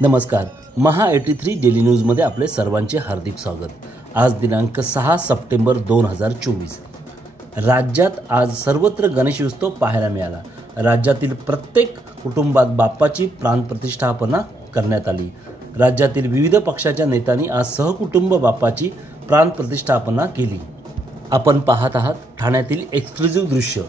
नमस्कार, महा 83 डेली न्यूजमध्ये आपले सर्वांचे हार्दिक स्वागत। आज दिनांक 6 सप्टेंबर 2024। राज्यात आज सर्वत्र गणेश उत्सव पाहायला मिळाला। राज्यातील प्रत्येक कुटुंबात बाप्पाची प्राणप्रतिष्ठापना करण्यात आली। राज्यातील विविध पक्षाच्या नेत्यांनी आज सहकुटुंब बाप्पाची प्राणप्रतिष्ठापना केली। आपण पाहत आहात ठाण्यातील एक्सक्लुझिव्ह दृश्य।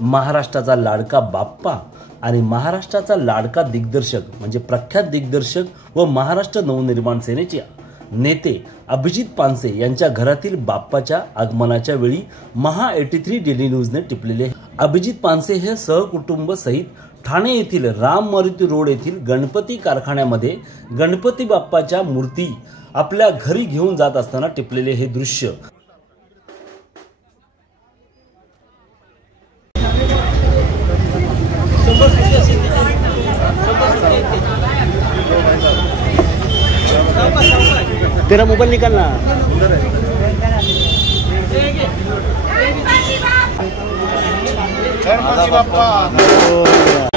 महाराष्ट्राचा लाडका बाप्पा आणि महाराष्ट्राचा लाडका दिग्दर्शक म्हणजे प्रख्यात दिग्दर्शक व महाराष्ट्र नवनिर्माण सेनेचे नेते अभिजित पानसे यांच्या घरातील बाप्पाच्या आगमनाच्या वेळी महा 83 डेली न्यूजने टिपलेले। अभिजित पानसे हे सहकुटुंब सहित ठाणे येथील राम मारुती रोड येथील गणपती कारखान्यामध्ये गणपती बाप्पाच्या मूर्ती आपल्या घरी घेऊन जात असताना टिपलेले हे दृश्य। तेरा मोबाइल निकालना। गणपती बाप्पा।